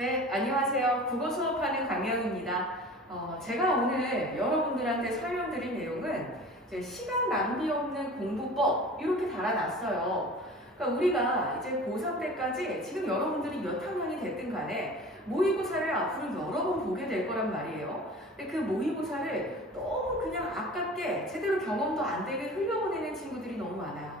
네, 안녕하세요. 국어 수업하는 강영입니다. 제가 오늘 여러분들한테 설명드릴 내용은 이제 시간 낭비 없는 공부법 이렇게 달아놨어요. 그러니까 우리가 이제 고3 때까지 지금 여러분들이 몇 학년이 됐든 간에 모의고사를 앞으로 여러 번 보게 될 거란 말이에요. 근데 그 모의고사를 너무 그냥 아깝게 제대로 경험도 안 되게 흘려보내는 친구들이 너무 많아요.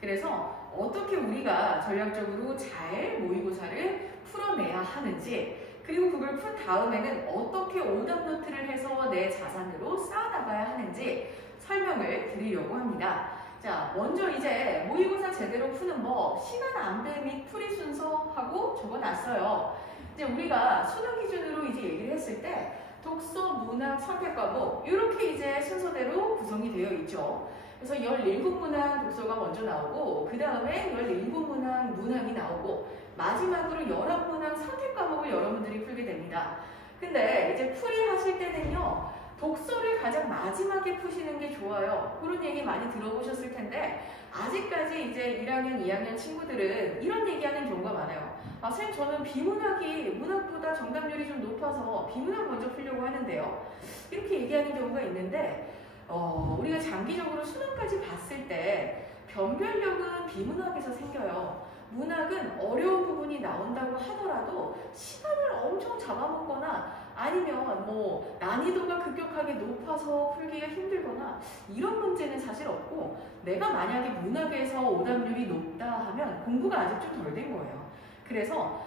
그래서 어떻게 우리가 전략적으로 잘 모의고사를 풀어내야 하는지, 그리고 그걸 푼 다음에는 어떻게 오답 노트를 해서 내 자산으로 쌓아나가야 하는지 설명을 드리려고 합니다. 자, 먼저 이제 모의고사 제대로 푸는 법, 시간 안배 및 풀이 순서하고 적어놨어요. 이제 우리가 수능 기준으로 이제 얘기를 했을 때 독서, 문학, 선택 과목 이렇게 이제 순서대로 구성이 되어 있죠. 그래서 17문항 독서가 먼저 나오고 그 다음에 17문항 문학이 나오고 마지막으로 11문항 선택 과목을 여러분들이 풀게 됩니다. 근데 이제 풀이 하실 때는요, 독서를 가장 마지막에 푸시는 게 좋아요. 그런 얘기 많이 들어보셨을 텐데 아직까지 이제 1학년, 2학년 친구들은 이런 얘기하는 경우가 많아요. 아, 선생님 저는 비문학이 문학보다 정답률이 좀 높아서 비문학 먼저 풀려고 하는데요. 이렇게 얘기하는 경우가 있는데 우리가 장기적으로 수능까지 봤을 때 변별력은 비문학에서 생겨요. 문학은 어려운 부분이 나온다고 하더라도 시간을 엄청 잡아먹거나 아니면 뭐 난이도가 급격하게 높아서 풀기가 힘들거나 이런 문제는 사실 없고, 내가 만약에 문학에서 오답률이 높다 하면 공부가 아직 좀 덜 된 거예요. 그래서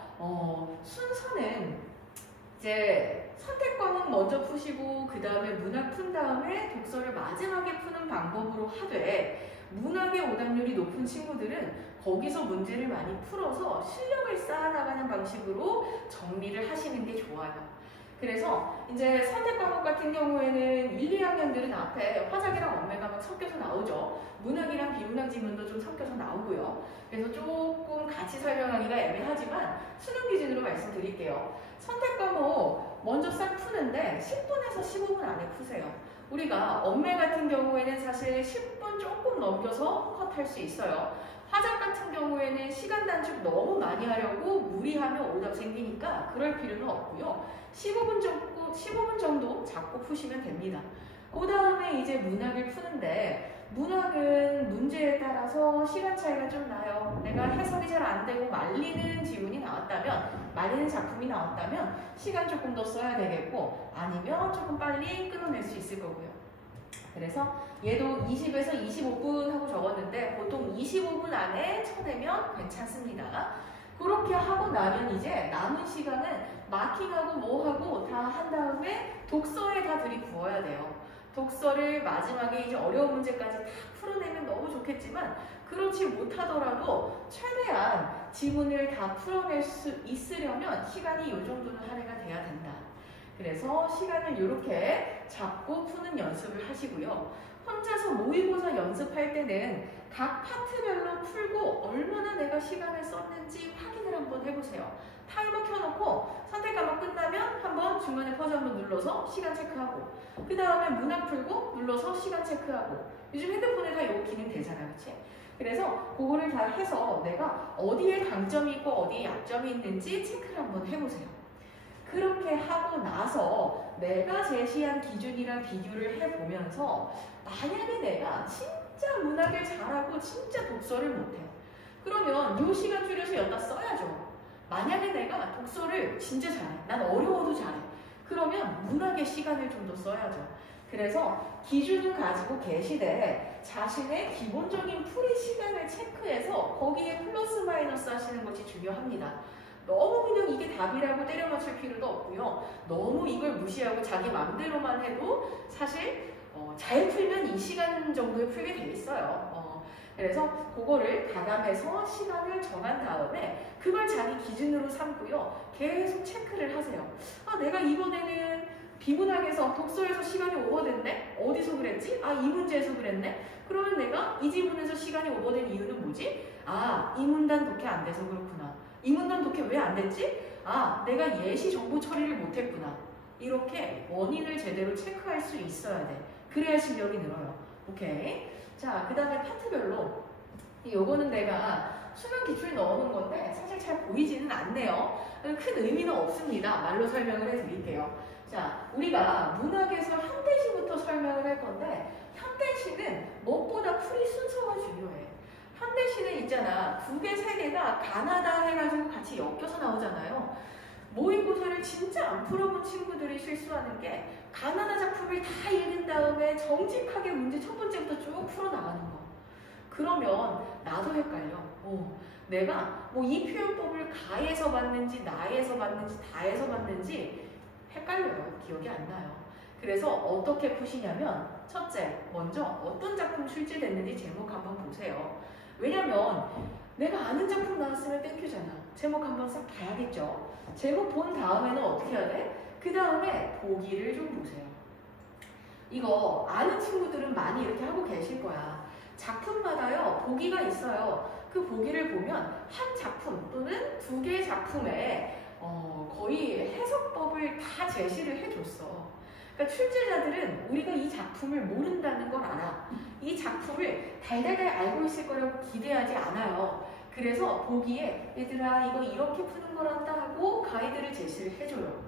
순서는 이제 선택 과목 먼저 푸시고 그 다음에 문학 푼 다음에 독서를 마지막에 푸는 방법으로 하되, 문학의 오답률이 높은 친구들은 거기서 문제를 많이 풀어서 실력을 쌓아나가는 방식으로 정리를 하시는 게 좋아요. 그래서 이제 선택 과목 같은 경우에는 1, 2학년들은 앞에 화작이랑 언매가 막 섞여서 나오죠. 문학이랑 비문학 지문도 좀 섞여서 나오고요. 그래서 조금 같이 설명하기가 애매하지만 수능 기준으로 말씀드릴게요. 선택 과목 먼저 싹 푸는데 10분에서 15분 안에 푸세요. 우리가 언매 같은 경우에는 사실 10분 조금 넘겨서 컷할 수 있어요. 화작 같은 경우에는 시간 단축 너무 많이 하려고 무리하면 오답 생기니까 그럴 필요는 없고요. 15분 정도 잡고 푸시면 됩니다. 그 다음에 이제 문학을 푸는데, 문학은 문제에 따라서 시간 차이가 좀 나요. 내가 해석이 잘 안 되고 말리는 지문이 나왔다면, 말리는 작품이 나왔다면 시간 조금 더 써야 되겠고, 아니면 조금 빨리 끊어낼 수 있을 거고요. 그래서 얘도 20에서 25분 하고 적었는데 보통 25분 안에 쳐내면 괜찮습니다. 그렇게 하고 나면 이제 남은 시간은 마킹하고 뭐하고 다 한 다음에 독서에 다 들이부어야 돼요. 독서를 마지막에 이제 어려운 문제까지 다 풀어내면 너무 좋겠지만, 그렇지 못하더라도 최대한 지문을 다 풀어낼 수 있으려면 시간이 이 정도는 할애가 돼야 된다. 그래서 시간을 이렇게 잡고 푸는 연습을 하시고요. 혼자서 모의고사 연습할 때는 각 파트별로 풀고 얼마나 내가 시간을 썼는지 확인을 한번 해보세요. 타이머 켜놓고 선택 과목 끝나면 한번 중간에 퍼즈 한번 눌러서 시간 체크하고, 그 다음에 문학 풀고 눌러서 시간 체크하고, 요즘 핸드폰에 다 이 기능 되잖아, 그치? 그래서 그거를 다 해서 내가 어디에 강점이 있고 어디에 약점이 있는지 체크를 한번 해보세요. 그렇게 하고 나서 내가 제시한 기준이랑 비교를 해보면서 만약에 내가 진짜 문학을 잘하고 진짜 독서를 못해요. 그러면 이 시간 줄여서 여기다 써야죠. 만약에 내가 독서를 진짜 잘해, 난 어려워도 잘해, 그러면 문학의 시간을 좀 더 써야죠. 그래서 기준을 가지고 계시되 자신의 기본적인 풀이 시간을 체크해서 거기에 플러스 마이너스 하시는 것이 중요합니다. 너무 그냥 이게 답이라고 때려 맞출 필요도 없고요. 너무 이걸 무시하고 자기 맘대로만 해도 사실 잘 풀면 이 시간 정도에 풀게 돼 있어요. 그래서 그거를 가감해서 시간을 정한 다음에 그걸 자기 기준으로 삼고요. 계속 체크를 하세요. 아, 내가 이번에는 비문학에서 독서에서 시간이 오버됐네? 어디서 그랬지? 아, 이 문제에서 그랬네? 그러면 내가 이 지문에서 시간이 오버된 이유는 뭐지? 아, 이 문단 독해 안 돼서 그렇구나. 이 문단 독해 왜 안 됐지? 아, 내가 예시 정보 처리를 못했구나. 이렇게 원인을 제대로 체크할 수 있어야 돼. 그래야 실력이 늘어요. 오케이? 자, 그 다음에 파트별로 요거는 내가 수능 기출 넣어놓은 건데 사실 잘 보이지는 않네요. 큰 의미는 없습니다. 말로 설명을 해드릴게요. 자, 우리가 문학에서 현대시부터 설명을 할 건데 현대시는 무엇보다 풀이 순서가 중요해. 현대시는 있잖아. 두 개, 세 개가 가나다 해가지고 같이 엮여서 나오잖아요. 모의고사를 진짜 안 풀어본 친구들이 실수하는 게 가나다 작품을 다 읽은 다음에 정직하게 문제 첫 번째부터 쭉 풀어나가는 거. 그러면 나도 헷갈려. 내가 뭐 이 표현법을 가에서 봤는지 나에서 봤는지 다에서 봤는지 헷갈려요. 기억이 안 나요. 그래서 어떻게 푸시냐면 첫째, 먼저 어떤 작품 출제됐는지 제목 한번 보세요. 왜냐면 내가 아는 작품 나왔으면 땡큐잖아. 제목 한번 싹 봐야겠죠. 제목 본 다음에는 어떻게 해야 돼? 그 다음에 보기를 좀 보세요. 이거 아는 친구들은 많이 이렇게 하고 계실 거야. 작품마다요 보기가 있어요. 그 보기를 보면 한 작품 또는 두 개의 작품에 거의 해석법을 다 제시를 해줬어. 그러니까 출제자들은 우리가 이 작품을 모른다는 걸 알아. 이 작품을 달달달 알고 있을 거라고 기대하지 않아요. 그래서 보기에 얘들아 이거 이렇게 푸는 거란다 하고 가이드를 제시를 해줘요.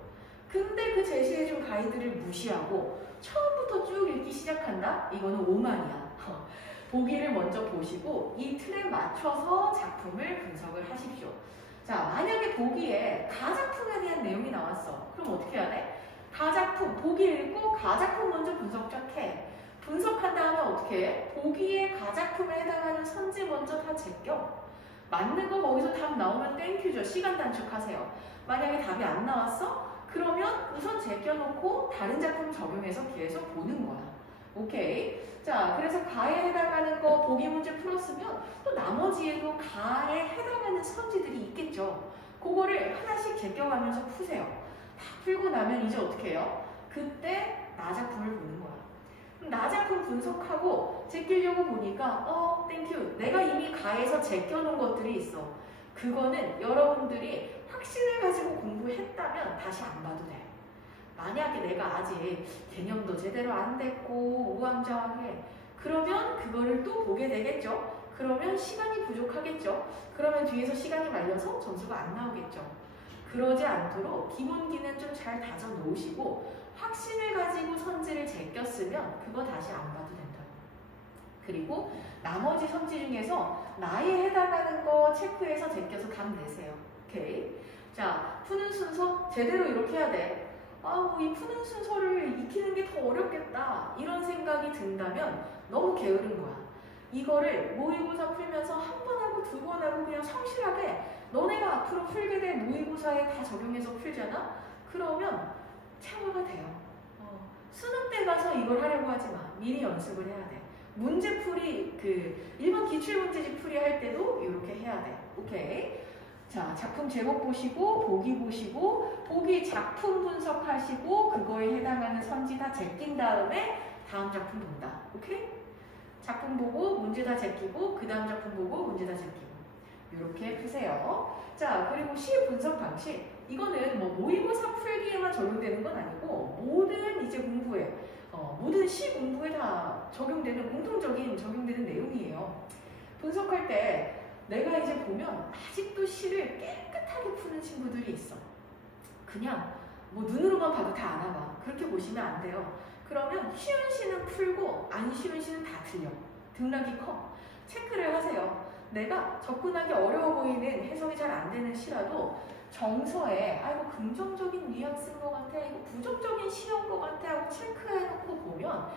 근데 그 제시해준 가이드를 무시하고 처음부터 쭉 읽기 시작한다? 이거는 오만이야. 보기를 먼저 보시고 이 틀에 맞춰서 작품을 분석을 하십시오. 자, 만약에 보기에 가작품에 대한 내용이 나왔어. 그럼 어떻게 해야 돼? 가작품, 보기 읽고 가작품 먼저 분석 쫙 해. 분석한 다음에 어떻게 해? 보기에 가작품에 해당하는 선지 먼저 다 제껴. 맞는 거 거기서 답 나오면 땡큐죠. 시간 단축하세요. 만약에 답이 안 나왔어? 그러면 우선 제껴놓고 다른 작품 적용해서 계속 보는 거야. 오케이. 자, 그래서 가에 해당하는 거 보기 문제 풀었으면 또 나머지에도 가에 해당하는 선지들이 있겠죠. 그거를 하나씩 제껴가면서 푸세요. 다 풀고 나면 이제 어떻게 해요? 그때 나 작품을 보는 거야. 나 작품 분석하고 제끼려고 보니까 땡큐. 내가 이미 가에서 제껴놓은 것들이 있어. 그거는 여러분들이 확신을 가지고 공부했다면 다시 안 봐도 돼. 만약에 내가 아직 개념도 제대로 안 됐고 우왕좌왕해. 그러면 그거를 또 보게 되겠죠. 그러면 시간이 부족하겠죠. 그러면 뒤에서 시간이 말려서 점수가 안 나오겠죠. 그러지 않도록 기본기는 좀 잘 다져 놓으시고 확신을 가지고 선지를 제꼈으면 그거 다시 안 봐도 된다. 그리고 나머지 선지 중에서 나에 해당하는 거 체크해서 제껴서 답 내세요. 오케이. 자, 푸는 순서 제대로 이렇게 해야 돼. 이 푸는 순서를 익히는 게 더 어렵겠다. 이런 생각이 든다면 너무 게으른 거야. 이거를 모의고사 풀면서 한 번 하고 두 번 하고 그냥 성실하게 너네가 앞으로 풀게 될 모의고사에 다 적용해서 풀잖아? 그러면 체화가 돼요. 수능 때 가서 이걸 하려고 하지 마. 미리 연습을 해야 돼. 문제풀이, 일반 기출문제집 풀이 할 때도 이렇게 해야 돼. 오케이? 자, 작품 제목 보시고, 보기 보시고, 보기 작품 분석하시고, 그거에 해당하는 선지 다 제낀 다음에 다음 작품 본다. 오케이? 작품 보고, 문제 다 제끼고, 그 다음 작품 보고, 문제 다 제끼고. 이렇게 푸세요. 자, 그리고 시 분석 방식. 이거는 뭐 모의고사 풀기에만 적용되는 건 아니고, 모든 이제 공부에, 모든 시 공부에 다 적용되는, 공통적인 적용되는 내용이에요. 분석할 때, 내가 이제 보면 아직도 시를 깨끗하게 푸는 친구들이 있어. 그냥 뭐 눈으로만 봐도 다 알아봐. 그렇게 보시면 안 돼요. 그러면 쉬운 시는 풀고 안 쉬운 시는 다 틀려. 등락이 커. 체크를 하세요. 내가 접근하기 어려워 보이는 해석이 잘 안 되는 시라도 정서에 이거 긍정적인 뉘앙스인 것 같아, 이거 부정적인 시인 것 같아 하고 체크해놓고 보면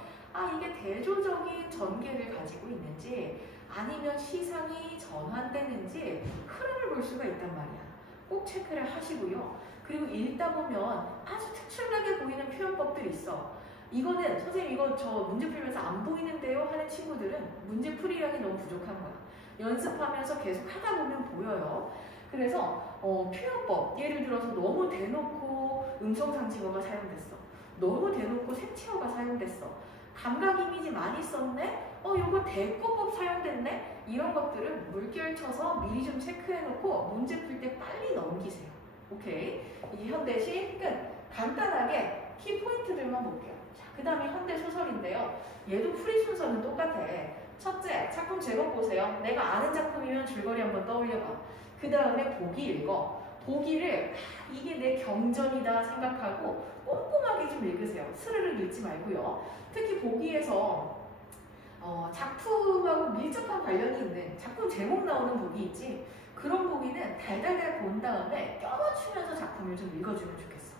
이게 대조적인 전개를 가지고 있는지 아니면 시상이 전환되는지 흐름을 볼 수가 있단 말이야. 꼭 체크를 하시고요. 그리고 읽다 보면 아주 특출나게 보이는 표현법들이 있어. 이거는 선생님 이거 저 문제 풀면서 안 보이는데요 하는 친구들은 문제 풀이량이 너무 부족한 거야. 연습하면서 계속 하다 보면 보여요. 그래서 표현법, 예를 들어서 너무 대놓고 음성상징어가 사용됐어. 너무 대놓고 색채어가 사용됐어. 감각 이미지 많이 썼네? 요거 대꾸법 사용됐네? 이런 것들은 물결 쳐서 미리 좀 체크해놓고 문제 풀 때 빨리 넘기세요. 오케이? 이게 현대시 끝. 간단하게 키포인트들만 볼게요. 자, 그 다음에 현대소설인데요. 얘도 풀이 순서는 똑같아. 첫째, 작품 제목 보세요. 내가 아는 작품이면 줄거리 한번 떠올려봐. 그 다음에 보기 읽어. 보기를 이게 내 경전이다 생각하고 꼼꼼하게 좀 읽으세요. 스르르 읽지 말고요. 특히 보기에서 작품하고 밀접한 관련이 있는 작품 제목 나오는 보기 있지? 그런 보기는 달달달 본 다음에 껴맞추면서 작품을 좀 읽어주면 좋겠어.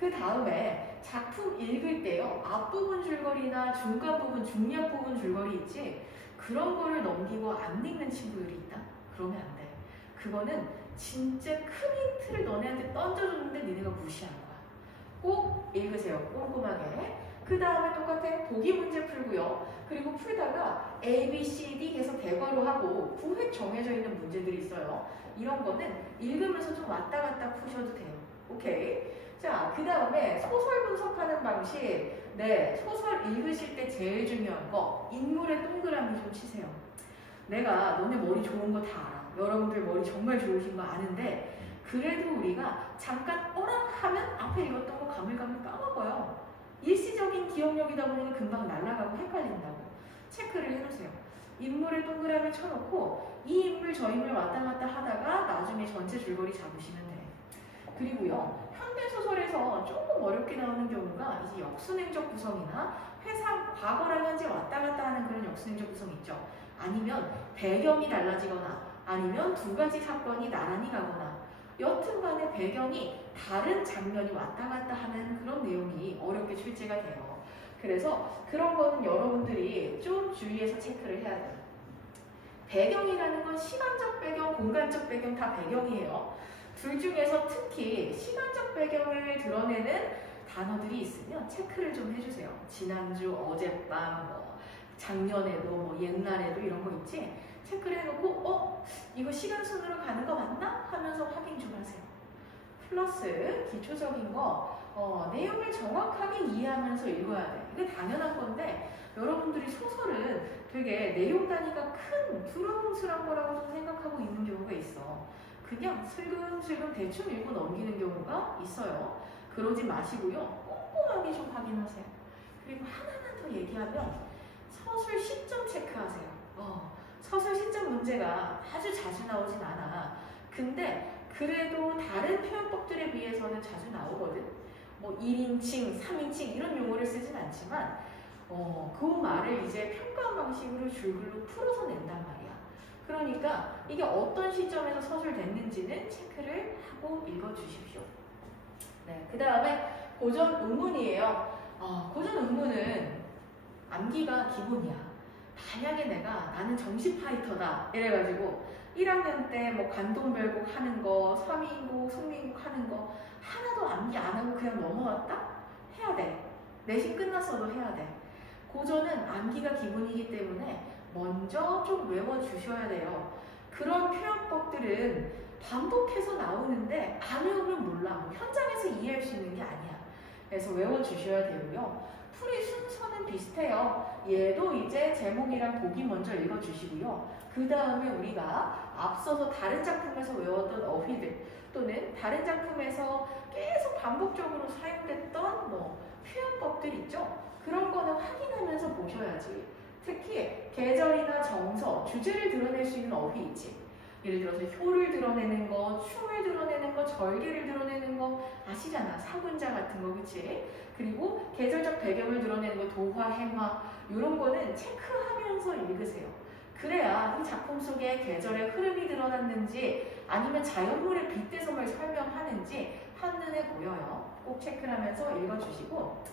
그 다음에 작품 읽을 때요, 앞부분 줄거리나 중간 부분, 중략 부분 줄거리 있지? 그런 거를 넘기고 안 읽는 친구들이 있다? 그러면 안 돼. 그거는 진짜 큰 힌트를 너네한테 던져줬는데 니네가 무시한 거야. 꼭 읽으세요. 꼼꼼하게. 그 다음에 똑같아. 보기 문제 풀고요. 그리고 풀다가 A, B, C, D 해서 대괄호 하고 구획 정해져 있는 문제들이 있어요. 이런 거는 읽으면서 좀 왔다 갔다 푸셔도 돼요. 오케이? 자, 그 다음에 소설 분석하는 방식. 네, 소설 읽으실 때 제일 중요한 거, 인물의 동그라미 좀 치세요. 내가 너네 머리 좋은 거 다 알아. 여러분들 머리 정말 좋으신 거 아는데 그래도 우리가 잠깐 하면 앞에 읽었던 거 가물가물 까먹어요. 일시적인 기억력이다 보니까 금방 날아가고 헷갈린다고. 체크를 해놓으세요. 인물의 동그라미 쳐놓고 이 인물 저 인물 왔다 갔다 하다가 나중에 전체 줄거리 잡으시면 돼. 그리고요, 현대소설에서 조금 어렵게 나오는 경우가 이제 역순행적 구성이나 회상, 과거랑 현재 왔다 갔다 하는 그런 역순행적 구성 있죠. 아니면 배경이 달라지거나 아니면 두 가지 사건이 나란히 가거나 여튼 간에 배경이 다른 장면이 왔다 갔다 하는 그런 내용이 어렵게 출제가 돼요. 그래서 그런 거는 여러분들이 좀 주의해서 체크를 해야 돼요. 배경이라는 건 시간적 배경, 공간적 배경 다 배경이에요. 둘 중에서 특히 시간적 배경을 드러내는 단어들이 있으면 체크를 좀 해주세요. 지난주, 어젯밤, 작년에도, 옛날에도 이런 거 있지? 체크를 해놓고 이거 시간 순으로 가는 거 맞나? 하면서 확인 좀 하세요. 플러스 기초적인 거 내용을 정확하게 이해하면서 읽어야 돼. 이게 당연한 건데 여러분들이 소설은 되게 내용 단위가 큰 두루뭉술한 거라고 좀 생각하고 있는 경우가 있어. 그냥 슬금슬금 대충 읽고 넘기는 경우가 있어요. 그러지 마시고요. 꼼꼼하게 좀 확인하세요. 그리고 하나만 더 얘기하면 서술 시점 체크하세요. 서술 시점 문제가 아주 자주 나오진 않아. 근데 그래도 다른 표현법들에 비해서는 자주 나오거든. 1인칭, 3인칭 이런 용어를 쓰진 않지만 그 말을 이제 평가한 방식으로 줄글로 풀어서 낸단 말이야. 그러니까 이게 어떤 시점에서 서술됐는지는 체크를 하고 읽어주십시오. 네, 그 다음에 고전 의문이에요. 고전 의문은 암기가 기본이야. 만약에 나는 정시 파이터다 이래가지고 1학년 때 관동별곡 하는 거, 3인국, 승민국 하는 거 하나도 암기 안 하고 그냥 넘어왔다? 해야 돼. 내신 끝났어도 해야 돼. 고전은 암기가 기본이기 때문에 먼저 좀 외워주셔야 돼요. 그런 표현법들은 반복해서 나오는데 안 외우면 몰라. 현장에서 이해할 수 있는 게 아니야. 그래서 외워주셔야 되고요. 풀이 순서는 비슷해요. 얘도 이제 제목이랑 보기 먼저 읽어주시고요. 그 다음에 우리가 앞서서 다른 작품에서 외웠던 어휘들 또는 다른 작품에서 계속 반복적으로 사용됐던 표현법들 있죠? 그런 거는 확인하면서 보셔야지. 특히 계절이나 정서, 주제를 드러낼 수 있는 어휘 있지. 예를 들어서 효를 드러내는 거, 춤을 드러내는 거, 절개를 드러내는 거 아시잖아. 사군자 같은 거, 그치? 그리고 계절적 배경을 드러내는 거, 도화, 행화 이런 거는 체크하면서 읽으세요. 그래야 이 작품 속에 계절의 흐름이 드러났는지 아니면 자연물에 빗대서만 설명하는지 한눈에 보여요. 꼭 체크를 하면서 읽어주시고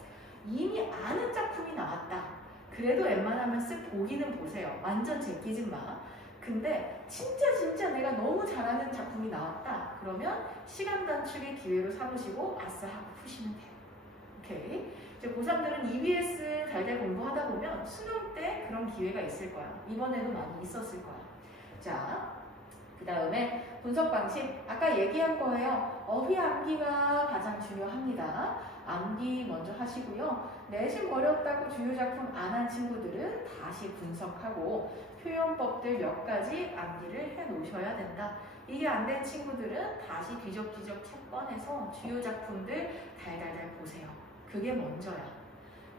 이미 아는 작품이 나왔다. 그래도 웬만하면 쓱 보기는 보세요. 완전 제끼지 마. 근데 진짜 내가 너무 잘하는 작품이 나왔다. 그러면 시간 단축의 기회로 삼으시고 아싸 하고 푸시면 돼요. 오케이. 이제 고3들은 EBS 달달 공부하다 보면 수능 때 그런 기회가 있을 거야. 이번에도 많이 있었을 거야. 자, 그 다음에 분석 방식. 아까 얘기한 거예요. 어휘 암기가 가장 중요합니다. 암기 먼저 하시고요. 내신 어렵다고 주요 작품 안 한 친구들은 다시 분석하고 표현법들 몇 가지 암기를 해 놓으셔야 된다. 이게 안 된 친구들은 다시 뒤적뒤적 책 꺼내서 주요 작품들 달달달 보세요. 그게 먼저야.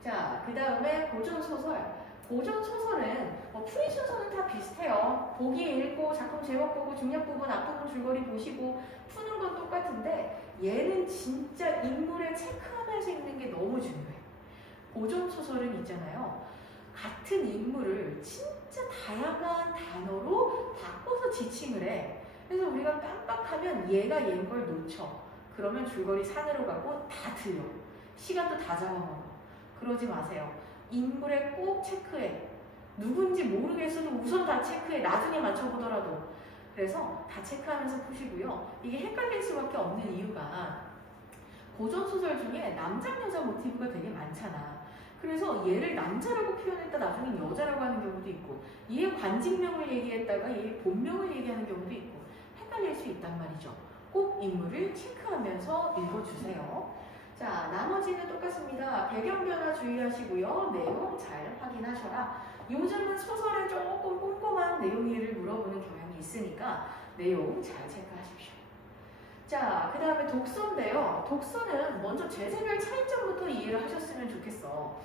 자, 그 다음에 고전소설. 고전 소설은 풀이 순서는 다 비슷해요. 보기 읽고 작품 제목 보고 중략 부분, 앞부분 줄거리 보시고 푸는 건 똑같은데 얘는 진짜 인물을 체크하면서 읽는 게 너무 중요해. 고전 소설은 있잖아요. 같은 인물을 진짜 다양한 단어로 바꿔서 지칭을 해. 그래서 우리가 깜빡하면 얘가 얘인 걸 놓쳐. 그러면 줄거리 산으로 가고 다 틀려. 시간도 다 잡아먹어. 그러지 마세요. 인물에 꼭 체크해. 누군지 모르겠어도 우선 다 체크해. 나중에 맞춰보더라도. 그래서 다 체크하면서 푸시고요. 이게 헷갈릴 수밖에 없는 이유가 고전소설 중에 남자 여자 모티브가 되게 많잖아. 그래서 얘를 남자라고 표현했다 나중에 여자라고 하는 경우도 있고, 얘의 관직명을 얘기했다가 얘의 본명을 얘기하는 경우도 있고 헷갈릴 수 있단 말이죠. 꼭 인물을 체크하면서 읽어주세요. 자, 나머지는 똑같습니다. 배경 변화 주의하시고요. 내용 잘 확인하셔라. 요즘은 소설에 조금 꼼꼼한 내용 이해를 물어보는 경향이 있으니까 내용 잘 체크하십시오. 자, 그 다음에 독서인데요. 독서는 먼저 제재별 차이점부터 이해를 하셨으면 좋겠어.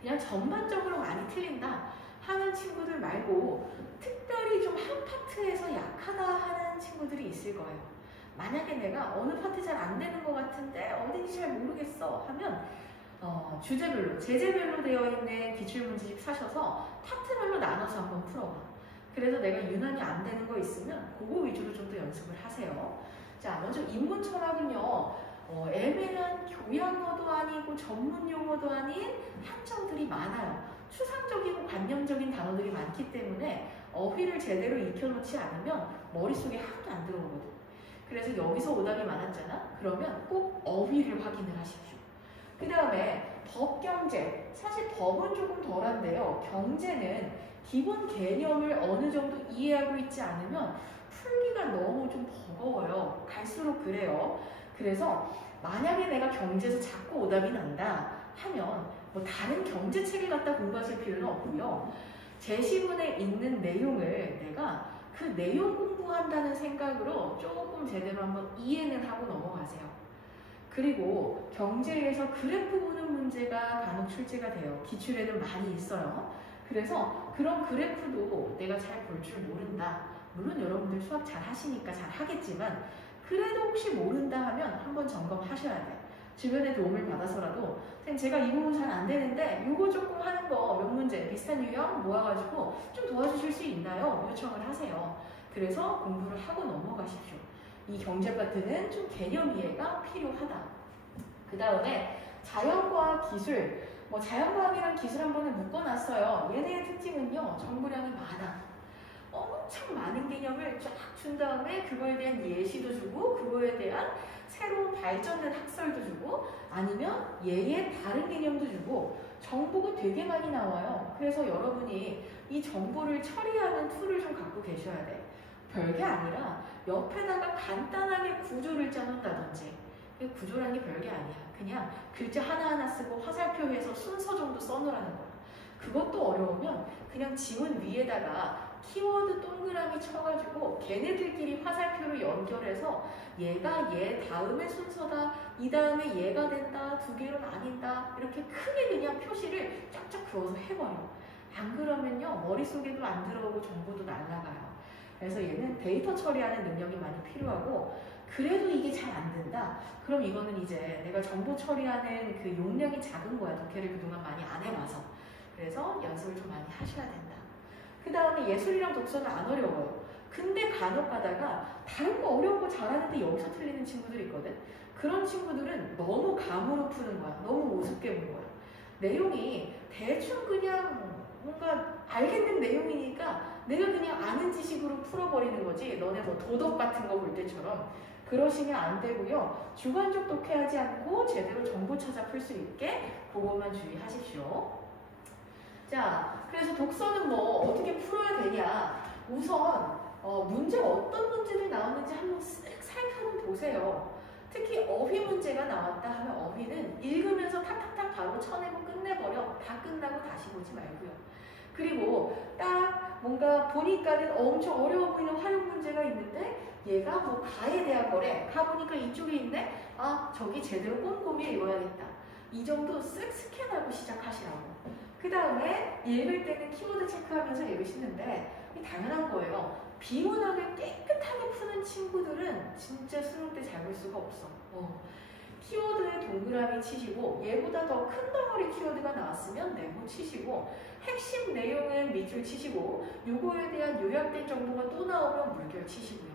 그냥 전반적으로 많이 틀린다 하는 친구들 말고 특별히 좀 한 파트에서 약하다 하는 친구들이 있을 거예요. 만약에 내가 어느 파트 잘 안 되는 것 같은데 어딘지 잘 모르겠어 하면 주제별로, 제재별로 되어 있는 기출문제집 사셔서 파트별로 나눠서 한번 풀어봐. 그래서 내가 유난히 안 되는 거 있으면 그거 위주로 좀 더 연습을 하세요. 자, 먼저 인문 철학은요. 애매한 교양어도 아니고 전문 용어도 아닌 함정들이 많아요. 추상적이고 관념적인 단어들이 많기 때문에 어휘를 제대로 익혀놓지 않으면 머릿속에 하나도 안 들어오거든. 그래서 여기서 오답이 많았잖아? 그러면 꼭 어휘를 확인을 하십시오. 그 다음에 법, 경제. 사실 법은 조금 덜한데요. 경제는 기본 개념을 어느 정도 이해하고 있지 않으면 풀기가 너무 좀 버거워요. 갈수록 그래요. 그래서 만약에 내가 경제에서 자꾸 오답이 난다 하면 뭐 다른 경제책을 갖다 공부하실 필요는 없고요. 제시문에 있는 내용을 내가 그 내용 공부한다는 생각으로 조금 제대로 한번 이해는 하고 넘어가세요. 그리고 경제에서 그래프 보는 문제가 간혹 출제가 돼요. 기출에는 많이 있어요. 그래서 그런 그래프도 내가 잘 볼 줄 모른다. 물론 여러분들 수학 잘 하시니까 잘 하겠지만 그래도 혹시 모른다 하면 한번 점검하셔야 돼. 주변의 도움을 받아서라도 선생님 제가 이 부분 잘 안 되는데 이거 조금 하는 거 몇 문제 비슷한 유형 모아가지고 좀 도와주실 수 있나요? 요청을 하세요. 그래서 공부를 하고 넘어가십시오. 이 경제 파트는 좀 개념 이해가 필요하다. 그 다음에 자연과학 기술. 자연과학이랑 기술 한 번에 묶어놨어요. 얘네의 특징은요. 정보량이 많아. 엄청 많은 개념을 쫙 준 다음에 그거에 대한 예시도 주고 그거에 대한 새로운 발전된 학설도 주고 아니면 얘의 다른 개념도 주고 정보가 되게 많이 나와요. 그래서 여러분이 이 정보를 처리하는 툴을 좀 갖고 계셔야 돼. 별게 아니라 옆에다가 간단하게 구조를 짜놓는다든지. 구조라는 게 별게 아니야. 그냥 글자 하나하나 쓰고 화살표해서 순서 정도 써놓으라는 거야. 그것도 어려우면 그냥 지문 위에다가 키워드 동그라미 쳐가지고 걔네들끼리 화살표로 연결해서 얘가 얘 다음에 순서다, 이 다음에 얘가 된다, 두 개로 나뉜다 이렇게 크게 그냥 표시를 쫙쫙 그어서 해버려. 안 그러면요 머릿속에도 안 들어오고 정보도 날아가요. 그래서 얘는 데이터 처리하는 능력이 많이 필요하고 그래도 이게 잘 안 된다? 그럼 이거는 이제 내가 정보 처리하는 그 용량이 작은 거야. 독해를 그동안 많이 안 해봐서. 그래서 연습을 좀 많이 하셔야 된다. 그 다음에 예술이랑 독서는 안 어려워요. 근데 간혹 가다가 다른 거 어려운 거 잘하는데 여기서 틀리는 친구들이 있거든. 그런 친구들은 너무 감으로 푸는 거야. 너무 우습게 본 거야. 내용이 대충 그냥 뭔가 알겠는 내용이니까 내가 그냥 아는 지식으로 풀어버리는 거지. 너네 뭐 도덕 같은 거 볼 때처럼 그러시면 안 되고요. 주관적 독해하지 않고 제대로 정보 찾아 풀 수 있게 그것만 주의하십시오. 자, 그래서 독서는 뭐 어떻게 풀어야 되냐. 우선 문제가 어떤 문제들이 나왔는지 한번 쓱 보세요. 특히 어휘 문제가 나왔다 하면 어휘는 읽으면서 탁탁탁 바로 쳐내고 끝내버려. 다 끝나고 다시 보지 말고요. 그리고 딱 뭔가 보니까는 엄청 어려워 보이는 활용 문제가 있는데 얘가 뭐 가에 대한 거래. 가 보니까 이쪽에 있네? 아, 저기 제대로 꼼꼼히 읽어야겠다. 이 정도 쓱 스캔하고 시작하시라고. 그 다음에 읽을 때는 키워드 체크하면서 읽으시는데 당연한 거예요. 비문학을 깨끗하게 푸는 친구들은 진짜 수능 때 잘 볼 수가 없어. 키워드에 동그라미 치시고 얘보다 더 큰 덩어리 키워드가 나왔으면 네모 치시고 핵심 내용은 밑줄 치시고 요거에 대한 요약된 정보가 또 나오면 물결 치시고요.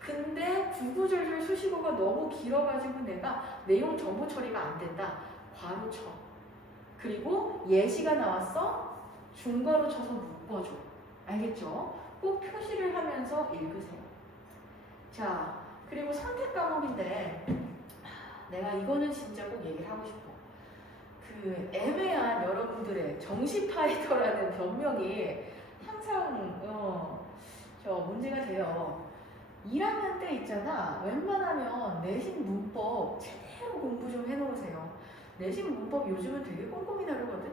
근데 구구절절 수식어가 너무 길어가지고 내가 내용 정보 처리가 안 된다. 괄호 쳐. 그리고 예시가 나왔어. 중괄호 쳐서 묶어줘. 알겠죠? 꼭 표시를 하면서 읽으세요. 자, 그리고 선택 과목인데 내가 이거는 진짜 꼭 얘기를 하고 싶어. 그 애매한 여러분들의 정시파이터라는 변명이 항상 저 문제가 돼요. 1학년 때 있잖아. 웬만하면 내신 문법 제대로 공부 좀 해놓으세요. 내신 문법 요즘은 되게 꼼꼼히 다루거든.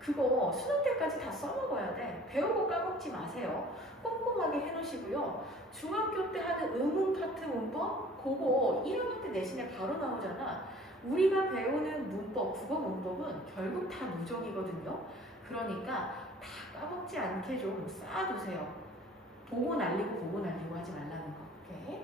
그거 수능 때까지 다 써먹어야 돼. 배우고 까먹지 마세요. 꼼꼼하게 해놓으시고요. 중학교 때 하는 의문 파트 문법 그거 1학년 때 내신에 바로 나오잖아. 우리가 배우는 문법, 국어 문법은 결국 다 누적이거든요. 그러니까 다 까먹지 않게 좀 쌓아두세요. 보고 날리고 하지 말라는 거. 오케이?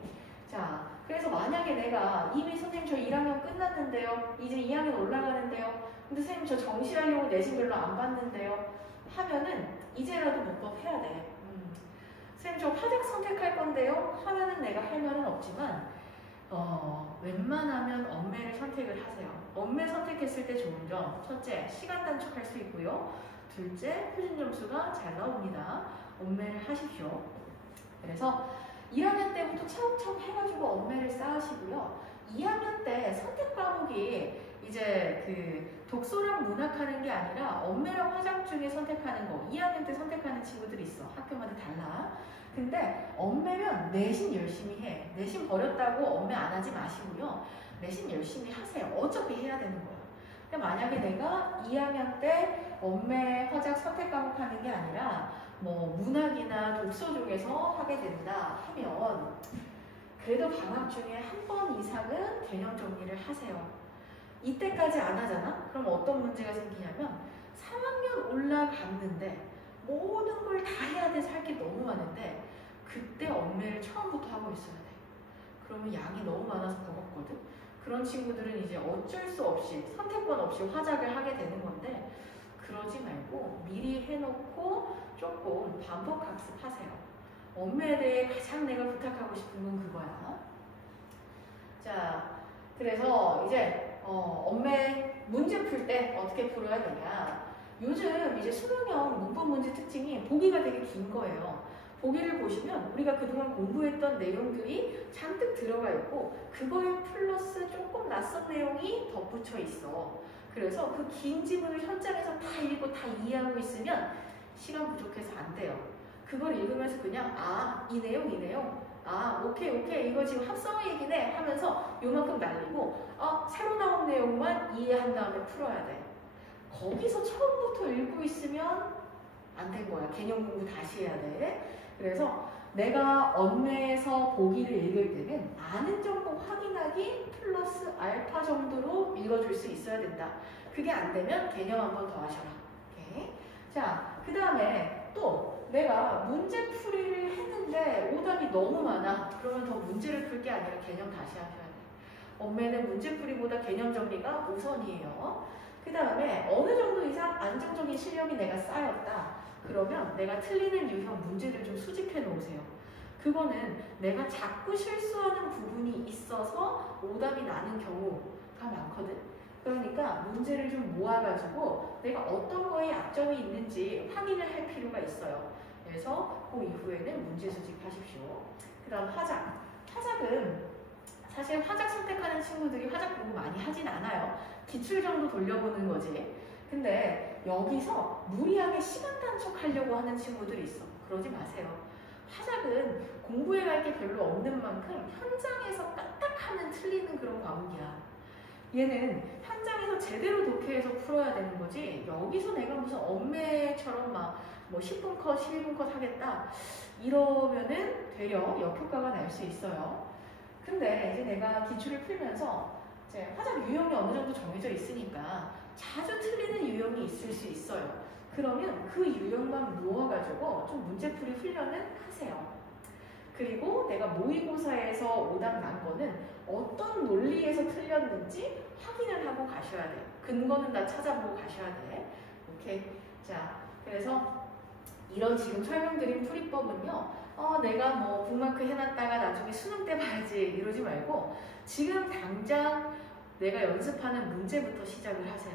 자, 그래서 만약에 내가 이미 선생님 저 1학년 끝났는데요. 이제 2학년 올라가는데요. 근데 선생님 저 정시하려고 내신 별로 안 봤는데요. 하면은 이제라도 문법 해야 돼. 선생님 저 화작 선택할 건데요. 하면은 내가 할 말은 없지만 웬만하면 엄매를 선택을 하세요. 엄매 선택했을 때 좋은 점, 첫째, 시간 단축할 수 있고요. 둘째, 표준 점수가 잘 나옵니다. 엄매를 하십시오. 그래서 1학년 때부터 차곡차곡 해가지고 엄매를 쌓으시고요. 2학년 때 선택 과목이 이제 그 독서랑 문학하는 게 아니라 엄매랑 화작 중에 선택하는 거 2학년 때 선택하는 친구들이 있어. 학교마다 달라. 근데 엄매면 내신 열심히 해. 내신 버렸다고 엄매 안 하지 마시고요. 내신 열심히 하세요. 어차피 해야 되는 거야. 근데 만약에 내가 2학년 때 엄매 화작 선택 과목 하는 게 아니라 뭐 문학이나 독서 중에서 하게 된다 하면 그래도 방학 중에 한 번 이상은 개념 정리를 하세요. 이때까지 안 하잖아? 그럼 어떤 문제가 생기냐면 3학년 올라갔는데 모든 걸 다 해야 돼서 할 게 너무 많은데 그때 엄매를 처음부터 하고 있어야 돼. 그러면 양이 너무 많아서 버겁거든? 그런 친구들은 이제 어쩔 수 없이 선택권 없이 화작을 하게 되는 건데 그러지 말고 미리 해놓고 조금 반복 학습하세요. 엄매에 대해 가장 내가 부탁하고 싶은 건 그거야. 자, 그래서 이제 엄매 문제 풀 때 어떻게 풀어야 되냐. 요즘 이제 수능형 문법 문제 특징이 보기가 되게 긴 거예요. 보기를 보시면 우리가 그동안 공부했던 내용들이 잔뜩 들어가 있고 그거에 플러스 조금 낯선 내용이 덧붙여 있어. 그래서 그 긴 지문을 현장에서 다 읽고 다 이해하고 있으면 시간 부족해서 안 돼요. 그걸 읽으면서 그냥 이 내용 오케이 이거 지금 합성어 얘기네 하면서 요만큼 날리고 새로 나온 내용만 이해한 다음에 풀어야 돼. 거기서 처음부터 읽고 있으면 안 된 거야. 개념 공부 다시 해야 돼. 그래서 내가 언내에서 보기를 읽을 때는 아는 정보 확인하기 플러스 알파 정도로 읽어줄 수 있어야 된다. 그게 안 되면 개념 한 번 더 하셔라. 오케이. 자, 그 다음에 또 내가 문제풀이를 했는데 오답이 너무 많아. 그러면 더 문제를 풀 게 아니라 개념 다시 하셔야 돼. 엄매는 문제풀이보다 개념 정리가 우선이에요. 그 다음에 어느 정도 이상 안정적인 실력이 내가 쌓였다. 그러면 내가 틀리는 유형 문제를 좀 수집해 놓으세요. 그거는 내가 자꾸 실수하는 부분이 있어서 오답이 나는 경우가 많거든. 그러니까 문제를 좀 모아가지고 내가 어떤 거에 약점이 있는지 확인을 할 필요가 있어요. 그래서 그 이후에는 문제 수집하십시오. 그 다음 화작. 화작은 사실 화작 선택하는 친구들이 화작 공부 많이 하진 않아요. 기출 정도 돌려보는 거지. 근데 여기서 무리하게 시간 단축하려고 하는 친구들이 있어. 그러지 마세요. 화작은 공부해 갈 게 별로 없는 만큼 현장에서 까딱하면 틀리는 그런 과목이야. 얘는 현장에서 제대로 독해해서 풀어야 되는 거지. 여기서 내가 무슨 엄매처럼 뭐 10분 컷, 11분 컷 하겠다. 이러면은 되려 역효과가 날 수 있어요. 근데 이제 내가 기출을 풀면서 이제 화작 유형이 어느 정도 정해져 있으니까 자주 틀리는 유형이 있을 수 있어요. 그러면 그 유형만 모아가지고 좀 문제풀이 훈련을 하세요. 그리고 내가 모의고사에서 오답 난 거는 어떤 논리에서 틀렸는지 확인을 하고 가셔야 돼요. 근거는 다 찾아보고 가셔야 돼. 오케이. 자, 그래서 이런 지금 설명드린 풀이법은요. 내가 뭐 북마크 해놨다가 나중에 수능 때 봐야지 이러지 말고 지금 당장 내가 연습하는 문제부터 시작을 하세요.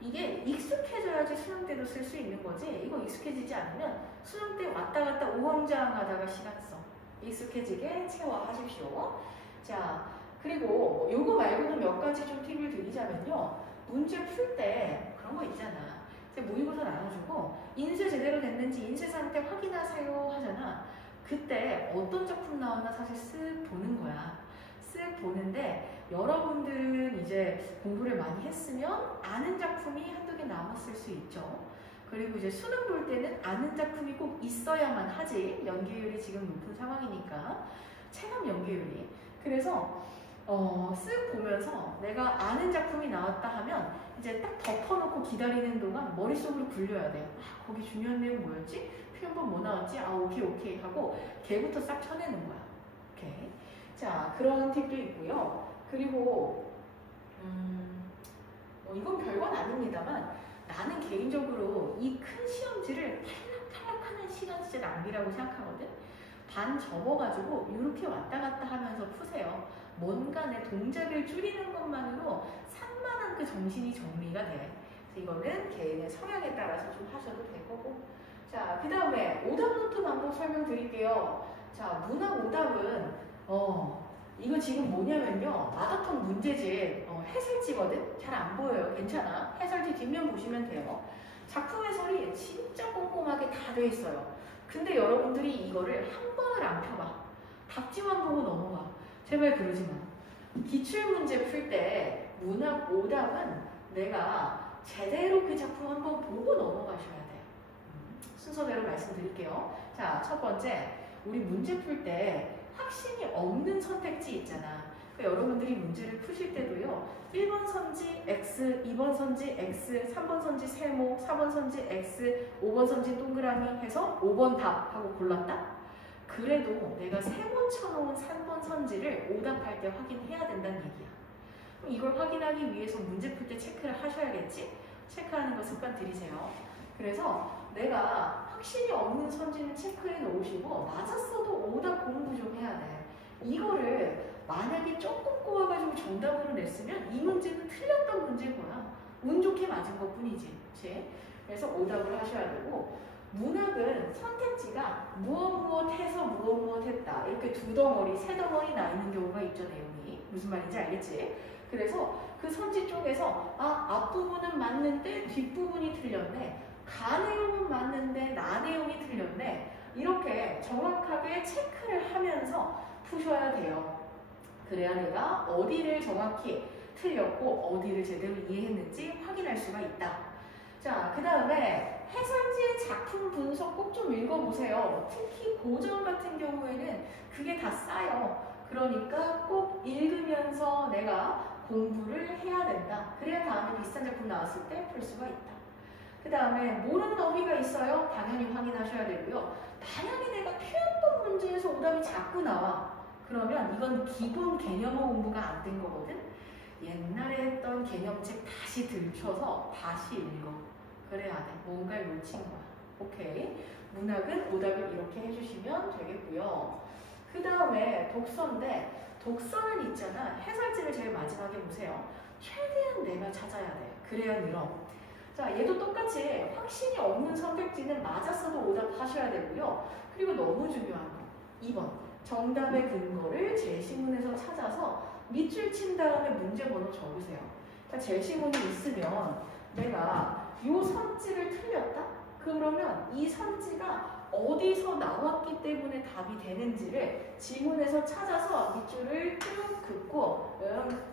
이게 익숙해져야지 수능 때도 쓸 수 있는 거지. 이거 익숙해지지 않으면 수능 때 왔다 갔다 우왕좌왕하다가 시간 써. 익숙해지게 체화하십시오. 자, 그리고 요거 말고도 몇 가지 좀 팁을 드리자면요. 문제 풀 때 그런 거 있잖아. 모의고사 나눠주고 인쇄 제대로 됐는지 인쇄 상태 확인하세요 하잖아. 그때 어떤 작품 나왔나 사실 쓱 보는 거야. 쓱 보는데 여러분들은 이제 공부를 많이 했으면 아는 작품이 한두 개 남았을 수 있죠. 그리고 이제 수능 볼 때는 아는 작품이 꼭 있어야만 하지. 연계율이 지금 높은 상황이니까. 체감 연계율이. 그래서 쓱 보면서 내가 아는 작품이 나왔다 하면 이제 딱 덮어놓고 기다리는 동안 머릿속으로 굴려야 돼요. 아, 거기 중요한 내용 뭐였지? 표현법 뭐 나왔지? 아, 오케이 하고 걔부터 싹 쳐내는 거야. 오케이. 자, 그런 팁도 있고요. 그리고 이건 별건 아닙니다만 나는 개인적으로 이 큰 시험지를 탈락하는 시간 진짜 낭비라고 생각하거든. 반 접어가지고 이렇게 왔다 갔다 하면서 푸세요. 뭔가 내 동작을 줄이는 것만으로 산만한 그 정신이 정리가 돼. 그래서 이거는 개인의 성향에 따라서 좀 하셔도 될 거고. 자, 그 다음에 오답 노트 방법 설명드릴게요. 자, 문학 오답은 이거 지금 뭐냐면요. 마더톤 문제집 해설지거든? 잘 안 보여요. 괜찮아. 해설지 뒷면 보시면 돼요. 작품 해설이 진짜 꼼꼼하게 다 돼 있어요. 근데 여러분들이 이거를 한 번을 안 펴봐. 답지만 보고 넘어가. 제발 그러지 마. 기출문제 풀 때 문학 오답은 내가 제대로 그 작품 한번 보고 넘어가셔야 돼요. 순서대로 말씀드릴게요. 자, 첫 번째. 우리 문제 풀 때 확신이 없는 선택지 있잖아. 그러니까 여러분들이 문제를 푸실 때도요. 1번 선지 X, 2번 선지 X, 3번 선지 세모, 4번 선지 X, 5번 선지 동그라미 해서 5번 답 하고 골랐다? 그래도 내가 세모 쳐놓은 3번 선지를 오답할 때 확인해야 된다는 얘기야. 그럼 이걸 확인하기 위해서 문제 풀 때 체크를 하셔야겠지? 체크하는 거 습관 들이세요. 그래서 내가 확신이 없는 선지는 체크해 놓으시고 맞았어도 오답 공부 좀 해야 돼. 이거를 만약에 조금 꼬아가지고 정답으로 냈으면 이 문제는 틀렸던 문제인 거야. 운 좋게 맞은 것 뿐이지. 그치? 그래서 오답을 하셔야 되고 문학은 선택지가 무엇 해서 무엇 했다. 이렇게 두 덩어리, 세 덩어리 나 있는 경우가 있죠. 내용이. 무슨 말인지 알겠지? 그래서 그 선지 쪽에서 앞부분은 맞는데 뒷부분이 틀렸네. 가 내용은 맞는데 나 내용이 틀렸네. 이렇게 정확하게 체크를 하면서 푸셔야 돼요. 그래야 내가 어디를 정확히 틀렸고 어디를 제대로 이해했는지 확인할 수가 있다. 자, 그 다음에 해설지의 작품 분석 꼭 좀 읽어보세요. 특히 고전 같은 경우에는 그게 다 쌓여. 그러니까 꼭 읽으면서 내가 공부를 해야 된다. 그래야 다음에 비슷한 작품 나왔을 때 풀 수가 있다. 그 다음에 모르는 어휘가 있어요? 당연히 확인하셔야 되고요. 만약에 내가 표현법 문제에서 오답이 자꾸 나와. 그러면 이건 기본 개념어 공부가 안 된 거거든. 옛날에 했던 개념책 다시 들춰서 다시 읽어. 그래야 돼. 뭔가를 놓친 거야. 오케이. 문학은 오답을 이렇게 해주시면 되겠고요. 그 다음에 독서인데 독서는 있잖아. 해설지를 제일 마지막에 보세요. 최대한 내가 찾아야 돼. 그래야 늘어. 자, 얘도 똑같이 확신이 없는 선택지는 맞았어도 오답하셔야 되고요. 그리고 너무 중요한 거. 2번. 정답의 근거를 제시문에서 찾아서 밑줄 친 다음에 문제 번호 적으세요. 자, 제시문이 있으면 내가 이 선지를 틀렸다? 그러면 이 선지가 어디서 나왔기 때문에 답이 되는지를 지문에서 찾아서 밑줄을 쭉 긋고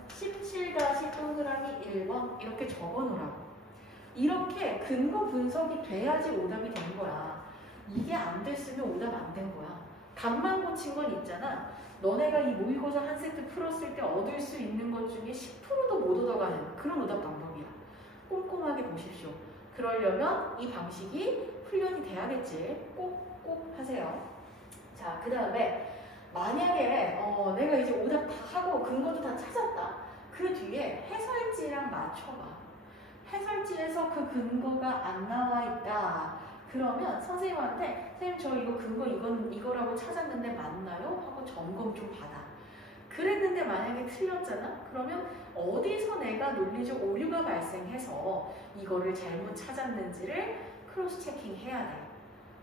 17- 동그라미 1번 이렇게 적어놓으라고. 이렇게 근거 분석이 돼야지 오답이 된 거야. 이게 안 됐으면 오답 안 된 거야. 답만 고친 건 있잖아. 너네가 이 모의고사 한 세트 풀었을 때 얻을 수 있는 것 중에 10%도 못 얻어가는 그런 오답 방법이야. 꼼꼼하게 보십시오. 그러려면 이 방식이 훈련이 돼야겠지. 꼭 하세요. 자, 그 다음에 만약에 내가 이제 오답 다 하고 근거도 다 찾았다. 그 뒤에 해설지랑 맞춰봐. 해설지에서 그 근거가 안 나와 있다. 그러면 선생님한테 선생님 저 이거 근거 이거라고 찾았는데 맞나요? 하고 점검 좀 받아. 그랬는데 만약에 틀렸잖아? 그러면 어디서 내가 논리적 오류가 발생해서 이거를 잘못 찾았는지를 크로스 체킹 해야 돼.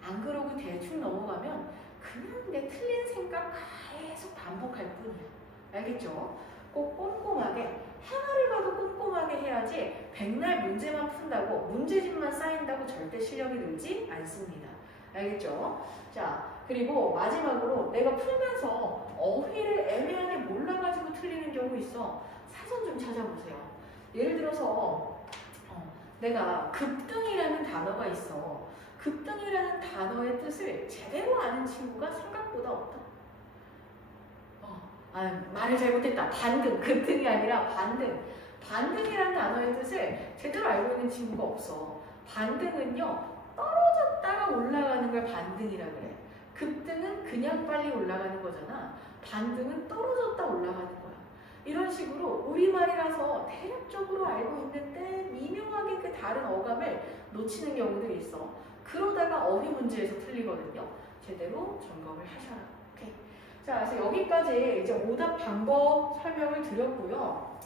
안 그러고 대충 넘어가면 그냥 내 틀린 생각 계속 반복할 뿐이야. 알겠죠? 꼭 꼼꼼하게 하나를 봐도 꼼꼼하게 해야지 백날 문제만 푼다고 문제집만 쌓인다고 절대 실력이 늘지 않습니다. 알겠죠? 자, 그리고 마지막으로 내가 풀면서 어휘를 애매하게 몰라가지고 틀리는 경우 있어. 사전 좀 찾아보세요. 예를 들어서 내가 급등이라는 단어가 있어. 급등이라는 단어의 뜻을 제대로 아는 친구가 생각보다 없다. 말을 잘못했다. 반등, 급등이 아니라 반등. 반등이라는 단어의 뜻을 제대로 알고 있는 친구가 없어. 반등은요, 떨어졌다가 올라가는 걸 반등이라 그래. 급등은 그냥 빨리 올라가는 거잖아. 반등은 떨어졌다 올라가는 거야. 이런 식으로 우리말이라서 대략적으로 알고 있는데 미묘하게 그 다른 어감을 놓치는 경우들이 있어. 그러다가 어휘 문제에서 틀리거든요. 제대로 점검을 하셔라. 오케이. 자, 그래서 여기까지 이제 오답 방법 설명을 드렸고요.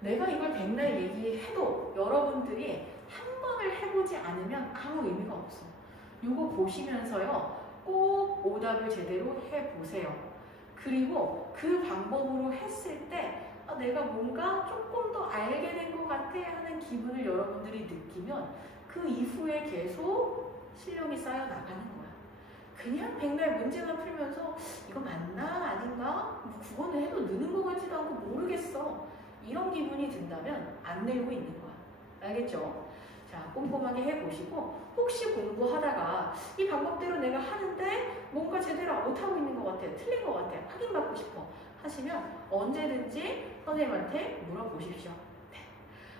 내가 이걸 백날 얘기해도 여러분들이 한 번을 해보지 않으면 아무 의미가 없어. 이거 보시면서요, 꼭 오답을 제대로 해보세요. 그리고 그 방법으로 했을 때 내가 뭔가 조금 더 알게 된 것 같아 하는 기분을 여러분들이 느끼면 그 이후에 계속 실력이 쌓여 나가는 거야. 그냥 백날 문제만 풀면서 이거 맞나 아닌가? 뭐 국어는 해도 느는 것 같지도 않고 모르겠어. 이런 기분이 든다면 안 늘고 있는 거야. 알겠죠? 자, 꼼꼼하게 해보시고 혹시 공부하다가 이 방법대로 내가 하는데 뭔가 제대로 못하고 있는 것 같아요. 틀린 것 같아요. 확인받고 싶어 하시면 언제든지 선생님한테 물어보십시오.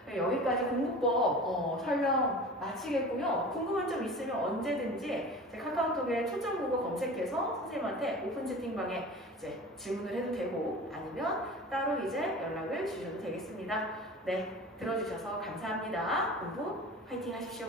네. 여기까지 공부법 설명 마치겠고요. 궁금한 점 있으면 언제든지 제 카카오톡에 초점국어 검색해서 선생님한테 오픈 채팅방에 이제 질문을 해도 되고 아니면 따로 이제 연락을 주셔도 되겠습니다. 네, 들어주셔서 감사합니다. 공부 화이팅 하십시오.